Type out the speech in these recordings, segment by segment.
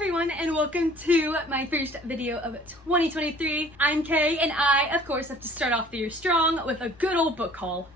everyone, and welcome to my first video of 2023. I'm Kay, and I, of course, have to start off the year strong with a good old book haul.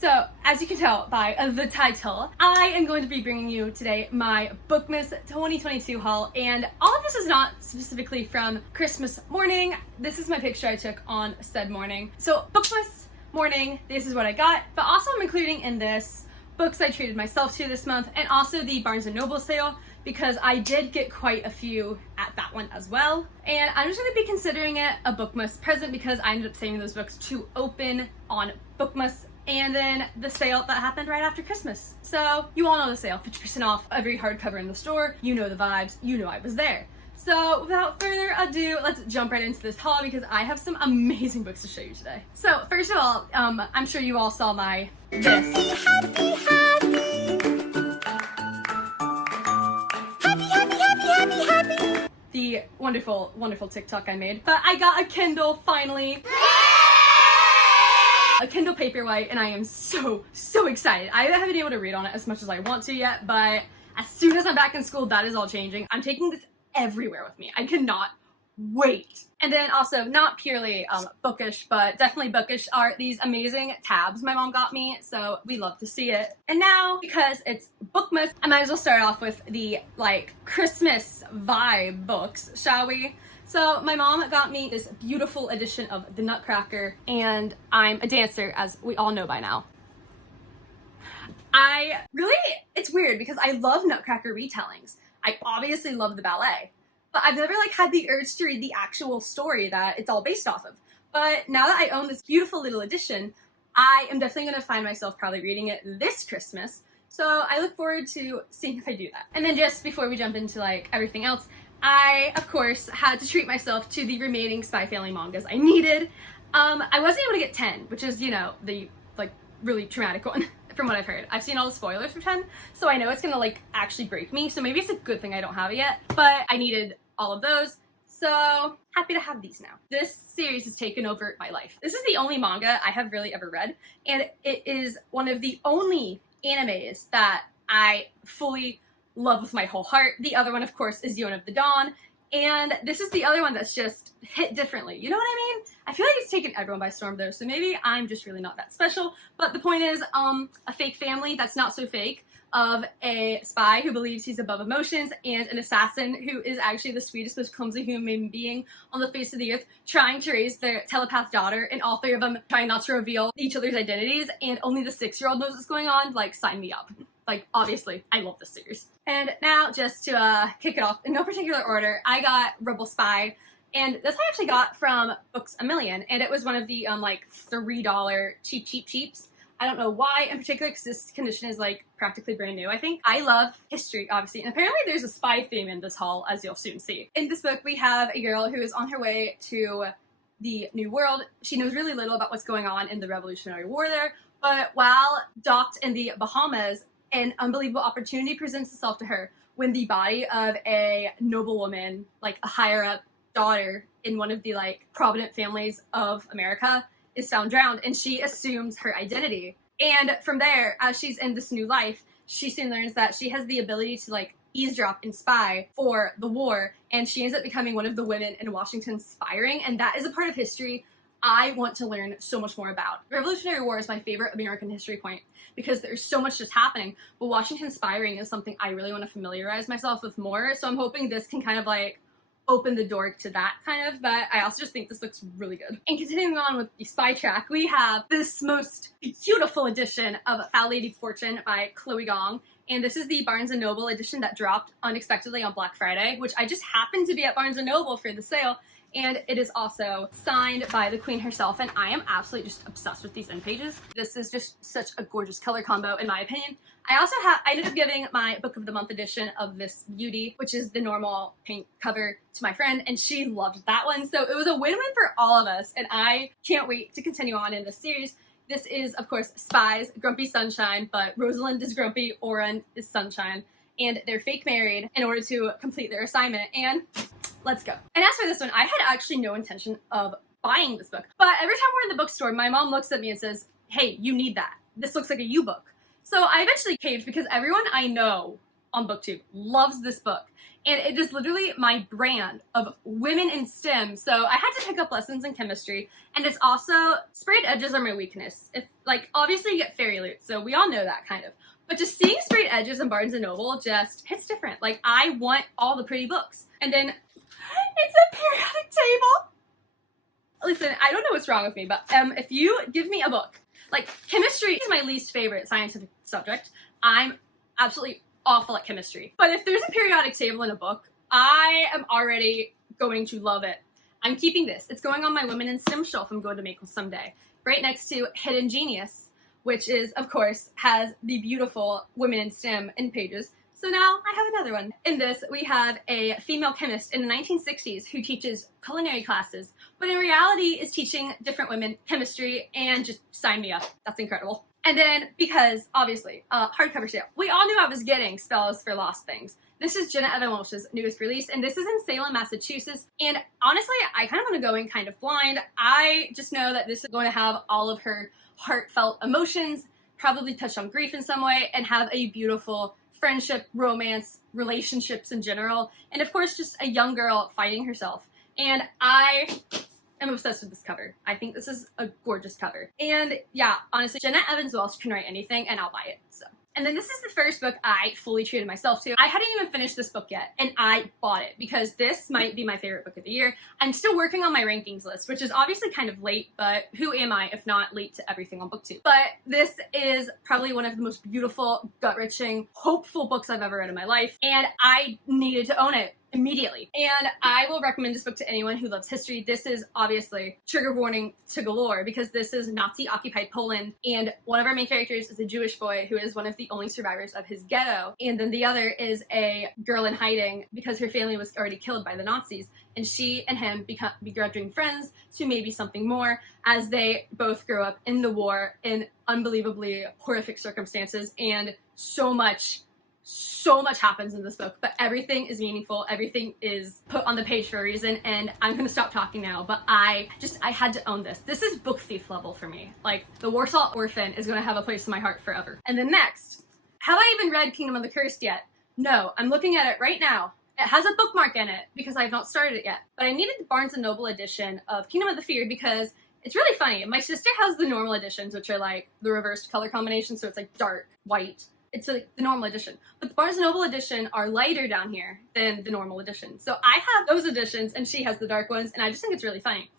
So, as you can tell by the title, I am going to be bringing you today my BOOKMAS 2022 haul, and all of this is not specifically from Christmas morning. This is my picture I took on said morning. So, BOOKMAS morning, this is what I got, but also I'm including in this books I treated myself to this month, and also the Barnes & Noble sale, because I did get quite a few at that one as well. And I'm just going to be considering it a BOOKMAS present because I ended up saving those books to open on BOOKMAS and then the sale that happened right after Christmas. So you all know the sale, 50% off every hardcover in the store. You know the vibes, you know I was there. So without further ado, let's jump right into this haul because I have some amazing books to show you today. So first of all, I'm sure you all saw my this. The wonderful, wonderful TikTok I made. But I got a Kindle finally. A Kindle Paperwhite, and I am so excited. I haven't been able to read on it as much as I want to yet, but as soon as I'm back in school, that is all changing. I'm taking this everywhere with me. I cannot wait. And then also, not purely bookish, but definitely bookish, are these amazing tabs my mom got me, so we love to see it. And now, because it's BOOKMAS, I might as well start off with the, Christmas vibe books, shall we? So my mom got me this beautiful edition of The Nutcracker, and I'm a dancer, as we all know by now. It's weird because I love Nutcracker retellings. I obviously love the ballet, but I've never had the urge to read the actual story that it's all based off of. But now that I own this beautiful little edition, I am definitely going to find myself probably reading it this Christmas. So I look forward to seeing if I do that. And then just before we jump into everything else, I, of course, had to treat myself to the remaining Spy Family mangas I needed. I wasn't able to get 10, which is, the, really traumatic one, from what I've heard. I've seen all the spoilers for 10, so I know it's gonna, actually break me, so maybe it's a good thing I don't have it yet, but I needed all of those, so happy to have these now. This series has taken over my life. This is the only manga I have really ever read, and it is one of the only animes that I fully love with my whole heart. The other one, of course, is Yona of the Dawn, and this is the other one that's just hit differently. You know what I mean? I feel like it's taken everyone by storm though, so maybe I'm just really not that special. But the point is, a fake family that's not so fake of a spy who believes he's above emotions and an assassin who is actually the sweetest, most clumsy human being on the face of the earth, trying to raise their telepath daughter, and all three of them trying not to reveal each other's identities, and only the 6-year-old knows what's going on. Sign me up. Obviously, I love this series. And now, just to kick it off, in no particular order, I got Rebel Spy, and this I actually got from Books A Million, and it was one of the, $3 cheaps. I don't know why in particular, because this condition is, practically brand new, I think. I love history, obviously, and apparently there's a spy theme in this haul, as you'll soon see. In this book, we have a girl who is on her way to the New World. She knows really little about what's going on in the Revolutionary War there, but while docked in the Bahamas, an unbelievable opportunity presents itself to her when the body of a noblewoman, a higher-up daughter in one of the, prominent families of America, is found drowned, and she assumes her identity. And from there, as she's in this new life, she soon learns that she has the ability to, eavesdrop and spy for the war, and she ends up becoming one of the women in Washington spying, and that is a part of history I want to learn so much more about. The Revolutionary War is my favorite American history point because there's so much just happening, but Washington spying is something I really want to familiarize myself with more, so I'm hoping this can kind of open the door to that but I also just think this looks really good. And continuing on with the spy track, we have this most beautiful edition of Foul Lady Fortune by Chloe Gong, and this is the Barnes & Noble edition that dropped unexpectedly on Black Friday, which I just happened to be at Barnes & Noble for the sale, and it is also signed by the queen herself, and I am absolutely just obsessed with these end pages. This is just such a gorgeous color combo, in my opinion. I ended up giving my Book of the Month edition of this beauty, which is the normal pink cover, to my friend, and she loved that one, so it was a win-win for all of us, and I can't wait to continue on in this series. This is, of course, Spies, Grumpy Sunshine, but Rosalind is grumpy, Oren is sunshine, and they're fake married in order to complete their assignment, and let's go. And as for this one, I had actually no intention of buying this book. But every time we're in the bookstore, my mom looks at me and says, hey, you need that. This looks like a you book. So I eventually caved because everyone I know on BookTube loves this book. And it is literally my brand of women in STEM. So I had to pick up lessons in chemistry. And it's also, sprayed edges are my weakness. If, like, obviously you get fairy loot, so we all know that kind of. But just seeing sprayed edges in Barnes & Noble just hits different. Like, I want all the pretty books. And then it's a periodic table. Listen, I don't know what's wrong with me, but if you give me a book, like, chemistry is my least favorite scientific subject. I'm absolutely awful at chemistry. But if there's a periodic table in a book, I am already going to love it. I'm keeping this. It's going on my Women in STEM shelf I'm going to make someday. Right next to Hidden Genius, which is, of course, has the beautiful Women in STEM in pages. So now I have another one. In this, we have a female chemist in the 1960s who teaches culinary classes, but in reality is teaching different women chemistry, and just sign me up. That's incredible. And then, because, obviously, hardcover sale. We all knew I was getting Spells for Lost Things. This is Jenna Evan Walsh's newest release, and this is in Salem, Massachusetts. And honestly, I kind of want to go in kind of blind. I just know that this is going to have all of her heartfelt emotions, probably touch on grief in some way, and have a beautiful friendship, romance, relationships in general, and of course, just a young girl fighting herself. And I am obsessed with this cover. I think this is a gorgeous cover. And yeah, honestly, Jenna Evans Welsh can write anything and I'll buy it, so. And then this is the first book I fully treated myself to. I hadn't even finished this book yet, and I bought it because this might be my favorite book of the year. I'm still working on my rankings list, which is obviously kind of late, but who am I if not late to everything on BookTube? But this is probably one of the most beautiful, gut-wrenching, hopeful books I've ever read in my life, and I needed to own it immediately. And I will recommend this book to anyone who loves history. This is obviously trigger warning to galore because this is Nazi-occupied Poland, and one of our main characters is a Jewish boy who is one of the only survivors of his ghetto, and then the other is a girl in hiding because her family was already killed by the Nazis, and she and him become begrudging friends to maybe something more as they both grow up in the war in unbelievably horrific circumstances. And so much happens in this book, but everything is meaningful. Everything is put on the page for a reason, and I'm gonna stop talking now, but I had to own this. This is book thief level for me. Like, the Warsaw Orphan is gonna have a place in my heart forever. And then next, have I even read Kingdom of the Cursed yet? No, I'm looking at it right now. It has a bookmark in it because I've not started it yet, but I needed the Barnes & Noble edition of Kingdom of the Feared because it's really funny. My sister has the normal editions, which are like the reversed color combination, so it's like dark white. It's like the normal edition. But the Barnes & Noble edition are lighter down here than the normal edition. So I have those editions and she has the dark ones, and I just think it's really funny.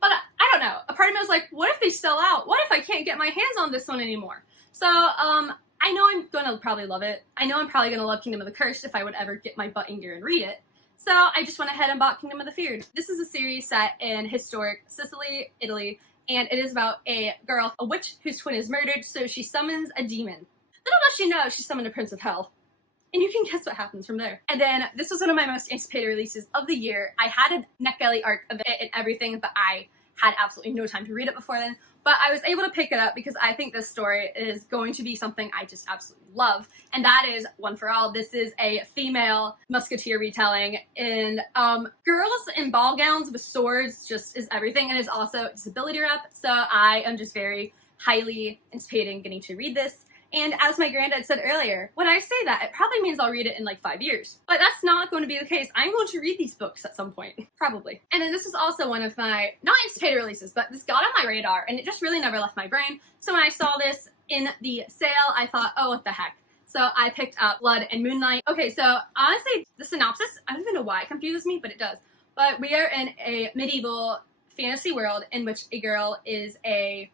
But I don't know. A part of me was like, what if they sell out? What if I can't get my hands on this one anymore? So I know I'm gonna probably love it. I know I'm probably gonna love Kingdom of the Cursed if I would ever get my butt in gear and read it. So I just went ahead and bought Kingdom of the Feared. This is a series set in historic Sicily, Italy, and it is about a girl, a witch whose twin is murdered, so she summons a demon. Little does she know, she summoned a Prince of Hell. And you can guess what happens from there. And then this was one of my most anticipated releases of the year. I had a NetGalley arc of it and everything, but I had absolutely no time to read it before then. But I was able to pick it up because I think this story is going to be something I just absolutely love. And that is One for All. This is a female musketeer retelling, and girls in ball gowns with swords just is everything, and is also disability rep. So I am just very highly anticipating getting to read this. And as my granddad said earlier, when I say that, it probably means I'll read it in like 5 years. But that's not going to be the case. I'm going to read these books at some point, probably. And then this is also one of my, not anticipated releases, but this got on my radar and it just really never left my brain. So when I saw this in the sale, I thought, oh, what the heck. So I picked up Blood and Moonlight. Okay, so honestly, the synopsis, I don't even know why it confuses me, but it does. But we are in a medieval fantasy world in which a girl is a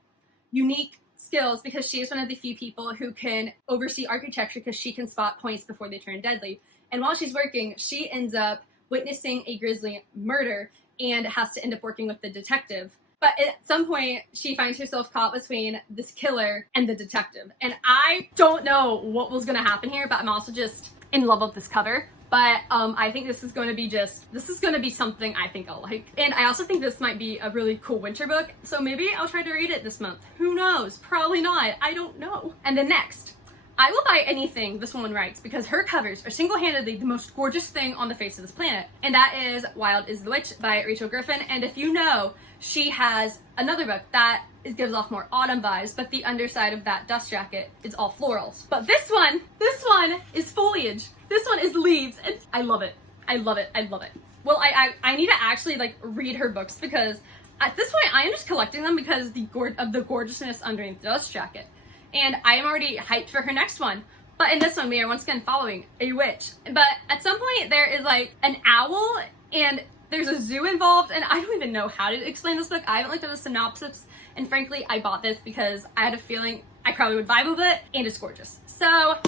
unique skills because she is one of the few people who can oversee architecture because she can spot points before they turn deadly. And while she's working, she ends up witnessing a grisly murder and has to end up working with the detective. But at some point, she finds herself caught between this killer and the detective. And I don't know what was going to happen here, but I'm also just in love with this cover. But I think this is going to be something I think I'll like. And I also think this might be a really cool winter book, so maybe I'll try to read it this month. Who knows? Probably not. I don't know. And then next, I will buy anything this woman writes because her covers are single-handedly the most gorgeous thing on the face of this planet. And that is Wild is the Witch by Rachel Griffin. And if you know, she has another book that gives off more autumn vibes, but the underside of that dust jacket is all florals. But this one is foliage. This one is leaves, and I love it. I love it. I love it. Well, I need to actually like read her books because at this point I am just collecting them because of the gorgeousness underneath the dust jacket. And I am already hyped for her next one. But in this one, we are once again following a witch. But at some point, there is like an owl and there's a zoo involved, and I don't even know how to explain this book. I haven't looked at the synopsis, and frankly, I bought this because I had a feeling I probably would vibe with it, and it's gorgeous. So,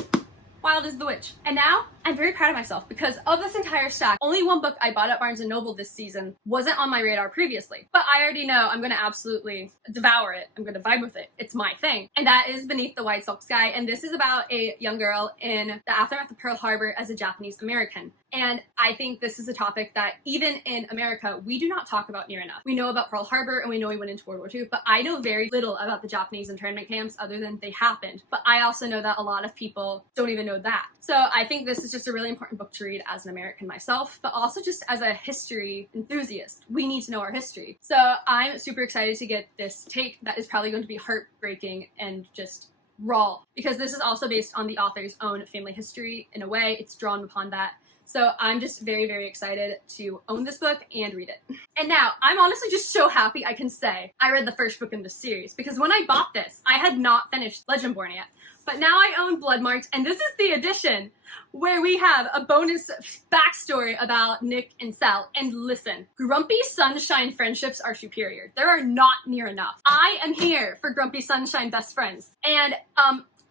Wild is the Witch. And now, I'm very proud of myself because of this entire stack, only one book I bought at Barnes & Noble this season wasn't on my radar previously. But I already know I'm gonna absolutely devour it. I'm gonna vibe with it. It's my thing. And that is Beneath the White Silk Sky. And this is about a young girl in the aftermath of Pearl Harbor as a Japanese American. And I think this is a topic that even in America, we do not talk about near enough. We know about Pearl Harbor and we know we went into World War II, but I know very little about the Japanese internment camps other than they happened. But I also know that a lot of people don't even know that. So I think this is just a really important book to read as an American myself, but also just as a history enthusiast. We need to know our history. So I'm super excited to get this take that is probably going to be heartbreaking and just raw, because this is also based on the author's own family history in a way. It's drawn upon that. So I'm just very, very excited to own this book and read it. And now, I'm honestly just so happy I can say I read the first book in this series, because when I bought this, I had not finished Legendborn yet. But now I own Bloodmarked, and this is the edition where we have a bonus backstory about Nick and Sal. And listen, Grumpy Sunshine friendships are superior. There are not near enough. I am here for Grumpy Sunshine best friends. And,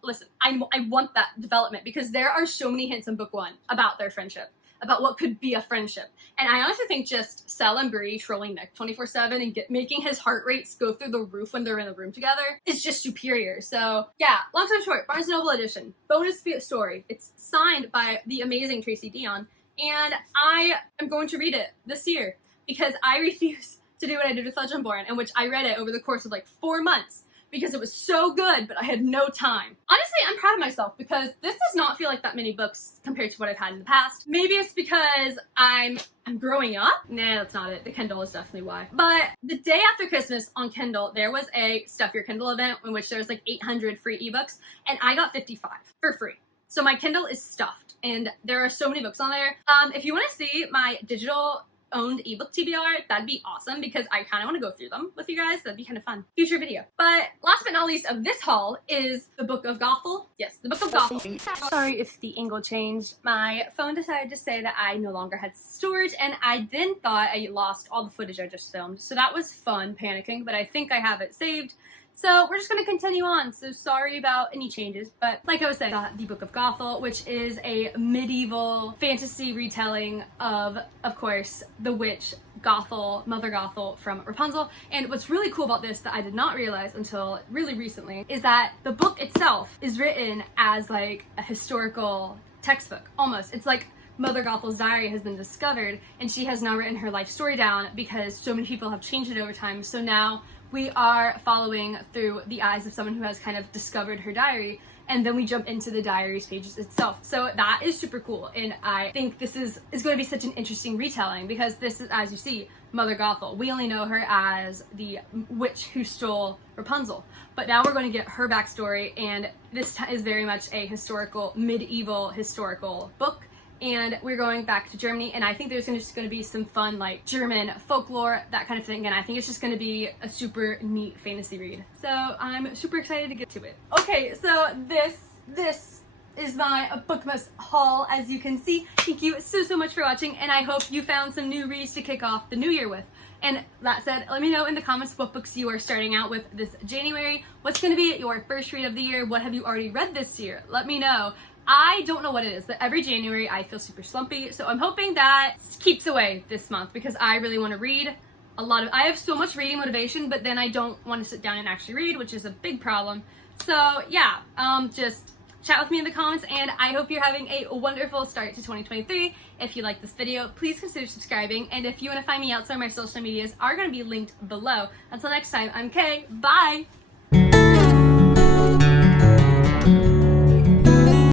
listen, I want that development because there are so many hints in book one about their friendship, about what could be a friendship. And I honestly think just Sal and Bree trolling Nick 24/7 and making his heart rates go through the roof when they're in the room together is just superior. So yeah, long story short, Barnes & Noble edition, bonus story. It's signed by the amazing Tracy Dion, and I am going to read it this year because I refuse to do what I did with Legendborn, in which I read it over the course of like 4 months. Because it was so good, but I had no time. Honestly, I'm proud of myself because this does not feel like that many books compared to what I've had in the past. Maybe it's because I'm growing up. Nah, that's not it. The Kindle is definitely why. But the day after Christmas on Kindle, there was a Stuff Your Kindle event in which there was like 800 free ebooks, and I got 55 for free. So my Kindle is stuffed, and there are so many books on there. If you want to see my digital owned ebook TBR, that'd be awesome because I kind of want to go through them with you guys. That'd be kind of fun. Future video. But last but not least of this haul is the Book of Gothel. Yes, the Book of Gothel. Sorry if the angle changed. My phone decided to say that I no longer had storage, and I then thought I lost all the footage I just filmed. So that was fun, panicking, but I think I have it saved. So we're just going to continue on, so sorry about any changes, but like I was saying, the Book of Gothel, which is a medieval fantasy retelling of course, the witch Gothel, Mother Gothel from Rapunzel. And what's really cool about this that I did not realize until really recently is that the book itself is written as like a historical textbook, almost. It's like Mother Gothel's diary has been discovered, and she has now written her life story down because so many people have changed it over time. So now we are following through the eyes of someone who has kind of discovered her diary, and then we jump into the diary's pages itself. So that is super cool, and I think this is going to be such an interesting retelling because this is, as you see, Mother Gothel. We only know her as the witch who stole Rapunzel, but now we're going to get her backstory, and this is very much a historical, medieval historical book. And we're going back to Germany, and I think there's just going to be some fun, like, German folklore, that kind of thing, and I think it's just going to be a super neat fantasy read. So I'm super excited to get to it. Okay, so this is my BOOKMAS haul, as you can see. Thank you so much for watching, and I hope you found some new reads to kick off the new year with. And that said, let me know in the comments what books you are starting out with this January. What's going to be your first read of the year? What have you already read this year? Let me know. I don't know what it is, but every January I feel super slumpy, so I'm hoping that keeps away this month because I really want to read a lot of. I have so much reading motivation, but then I don't want to sit down and actually read, which is a big problem. So yeah, just chat with me in the comments, and I hope you're having a wonderful start to 2023. If you like this video, please consider subscribing, and if you want to find me outside, my social medias are going to be linked below. Until next time, I'm Kay. Bye!